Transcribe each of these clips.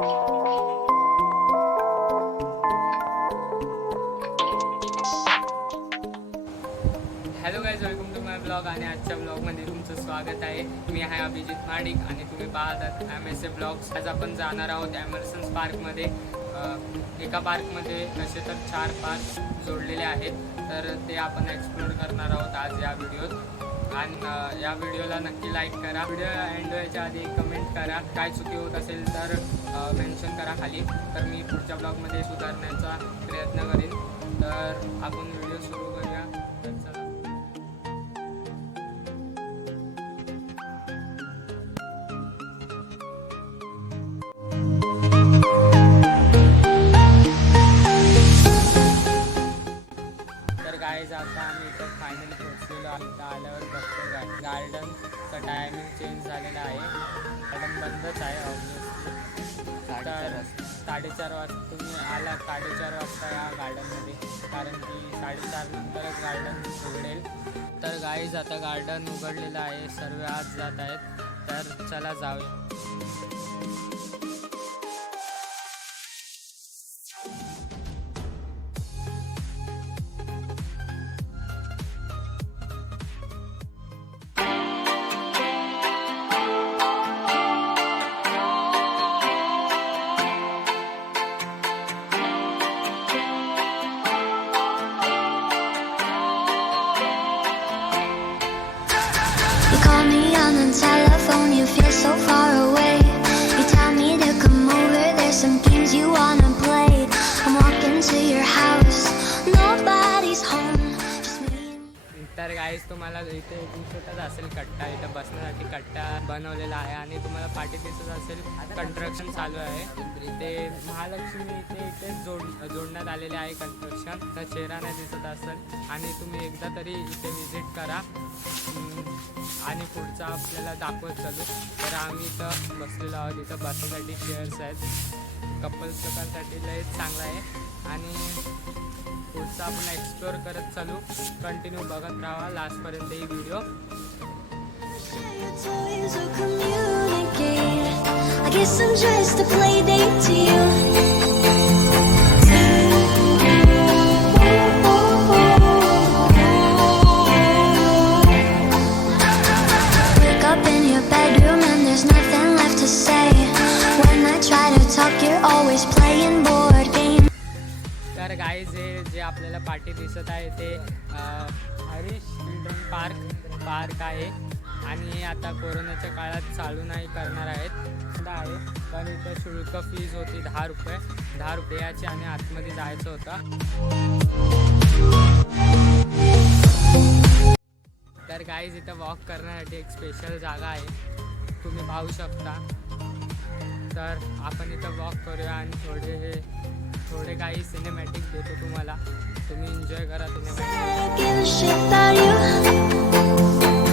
Hello guys, welcome to my blog. आणि आजच्या ब्लॉगमध्ये तुमचं स्वागत आहे. मी आहे अभिजित माडिक आणि तुम्ही पाहतात MSA ब्लॉग्स. आज आपण जाणार आहोत एमर्सन पार्कमध्ये. एका पार्कमध्ये तसे तर 4 पार्क जोडलेले आहेत, तर ते आपण एक्सप्लोर करणार आहोत आज या व्हिडिओत. आणि या व्हिडिओला नक्की लाईक करा. व्हिडिओ एंड व्हायच्या आधी कमेंट करा. काय चुकी होत असेल तर मेन्शन करा खाली, तर मी पुढच्या ब्लॉगमध्ये सुधारण्याचा प्रयत्न करेन. तर आपण व्हिडिओ सुरू करूया. तर चला. गाईज, आता आम्ही इथं फायनली पोहोचलेलो आहे. इथं आल्यावर बघतो गार्डनचा टायमिंग चेंज झालेला आहे. गार्डन बंदच आहे ऑब्वियसली. तर 4:30 वाजता तुम्ही आला, 4:30 वाजता या गार्डनमध्ये, कारण की 4:30 नंतरच गार्डन उघडेल. तर गाईज, आता गार्डन उघडलेलं आहे, सर्व आज जात आहेत. तर चला जाऊया. Call me on the telephone, you feel so far away. You tell me to come over, there's some games you wanna play. I'm walking to your house, nobody's home, just me and तर guys, तुम्हाला इथे दिसतच असेल कट्टा, इथं बसण्यासाठी कट्टा बनवलेला आहे. आणि तुम्हाला पाठी दिसत असेल कन्स्ट्रक्शन चालू आहे. ते महालक्ष्मी इथे जोडण्यात आलेले आहे कन्स्ट्रक्शन. तर चेहरा नाही दिसत असेल, आणि तुम्ही एकदा तरी इथे व्हिजिट करा. आणि पुढचा आपल्याला दाखवत चालू. तर आम्ही इथं बसलेलो आहोत. इथं बसण्यासाठी चेअर्स आहेत. कपल्स लोकांसाठी लय चांगला आहे. आणि पुढचा आपण एक्सप्लोर करत चालू. कंटिन्यू बघत राहा लास्टपर्यंत ही video. your toys or communicate. I guess I'm just a play date to you. Wake up in your bedroom and there's nothing left to say. When I try to talk, you're always playing board games. तर guys, हे जे आपल्याला पाठी दिसत आहे ते Harish children park आहे. आणि आता कोरोनाच्या काळात चालू नाही करणार आहेत आहे. पण इथं शुल्क फीज होती 10 रुपये. 10 रुपयाची, आणि आतमध्ये जायचं होतं. तर गाईज, इथं वॉक करण्यासाठी एक स्पेशल जागा आहे, तुम्ही पाहू शकता. तर आपण इथं वॉक करूया आणि थोडे काही सिनेमॅटिक देतो तुम्हाला. तुम्ही एन्जॉय करा cinematic. Give a shit about you.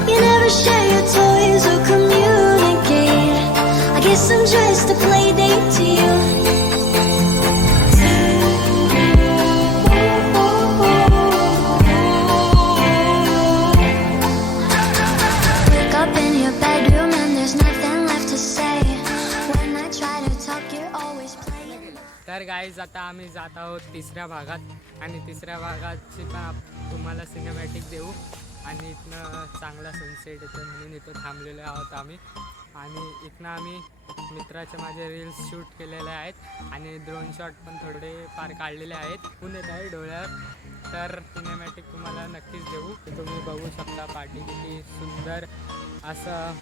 You never share your toys or communicate. I guess I'm just a play date to you. Wake up in your bedroom and there's nothing left to say. When I try to talk, you're always playing. तर guys, आता आम्ही जात आहोत तिसऱ्या भागात. आणि तिसऱ्या भागाची पण तुम्हाला सिनेमॅटिक देऊ. आणि इथनं चांगला सनसेट येतो म्हणून इथं थांबलेलो आहोत आम्ही. आणि इथनं आम्ही मित्राचे माझे रील्स शूट केलेले आहेत. आणि ड्रोन शॉट पण थोडे फार काढलेले आहेत. ऊन येत आहे डोळ्यावर. तर सिनेमॅटिक तुम्हाला नक्कीच देऊ. तुम्ही बघू शकता पाठी किती सुंदर असं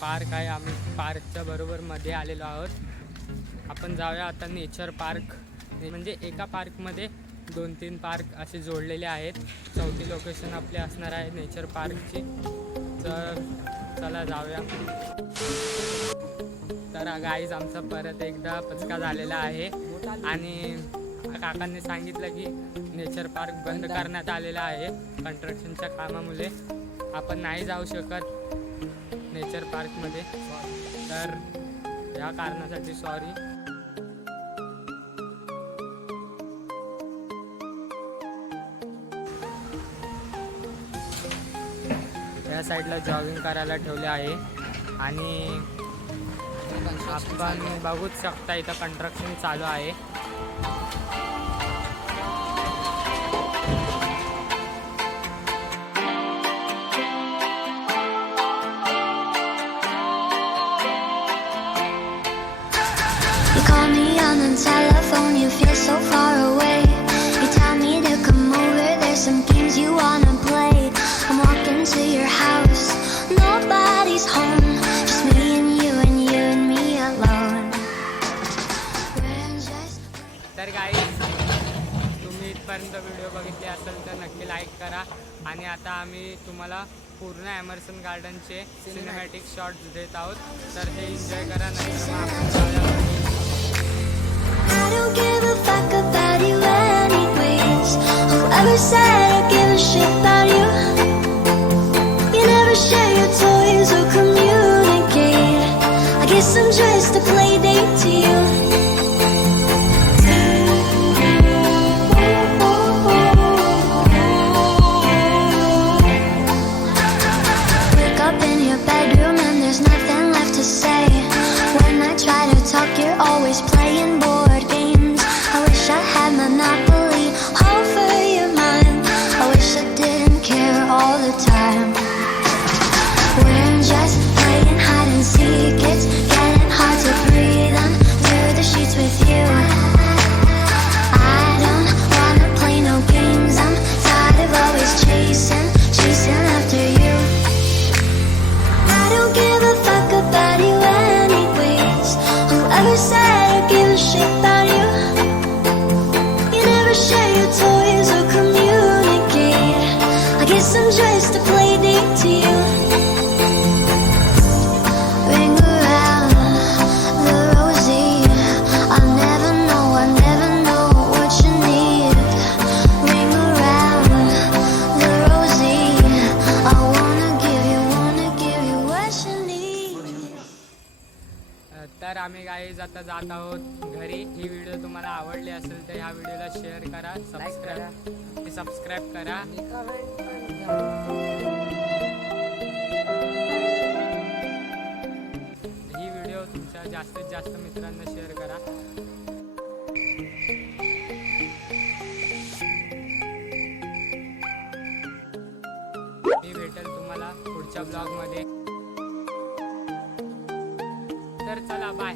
पार्क आहे. आम्ही पार्कच्या बरोबर मध्ये आलेलो आहोत. आपण जाऊया आता नेचर पार्क. म्हणजे एका पार्कमध्ये 2-3 पार्क असे जोडलेले आहेत. 4थी लोकेशन आपली असणार आहे नेचर पार्कची. तर चला जाऊया. तर गाईज, आमचा परत एकदा पचका झालेला आहे. आणि काकांनी सांगितलं की नेचर पार्क बंद करण्यात आलेला आहे कन्स्ट्रक्शनच्या कामामुळे. आपण नाही जाऊ शकत नेचर पार्कमध्ये. तर या कारणासाठी सॉरी. या साईडला जॉगिंग करायला ठेवले आहे. आणि आपण बघूच शकता इथं कंस्ट्रक्शन चालू आहे. You call me on the telephone, you feel so far away. You tell me to come over, there's some games you wanna play. I'm walking to your house, nobody's home, just me and you and me alone. We're just तर guys तुम्ही इथपर्यंत video बघितले असेल तर नक्की like करा. आणि आता आम्ही तुम्हाला पूर्ण एमर्सन गार्डनचे सिनेमॅटिक शॉट्स देत आहोत, तर हे एन्जॉय करा. नंतर मग आपण जाऊया घरी. I don't give a fuck about you anyways. Whoever said I give a shit about you? You never share your toys or communicate. I guess I'm just a play date to you. Wake up in your bedroom and there's nothing left to say. When I try to talk, you're always playing board games. I wish I had Monopoly over your mind. I wish I didn't care all the time. We're just playing hide and seek. It's getting hard to breathe under the sheets with you. I don't wanna play no games. I'm tired of always chasing after you. I don't give a fuck about you anyways. Whoever said I give a shit about you? You never share your toys or communicate. I guess I'm just a play date to you. Ring around the rosy. I never know what you need. Ring around the rosy. I wanna give you what you need. तर आम्ही guys आता जात आहोत घरी. ही video तुम्हाला आवडली असेल तर ह्या व्हिडिओला शेअर करा, सबस्क्राईब करा. ही व्हिडिओ तुमच्या जास्तीत जास्त मित्रांना शेअर करा. मी भेटेल तुम्हाला पुढच्या ब्लॉगमध्ये. तर चला बाय.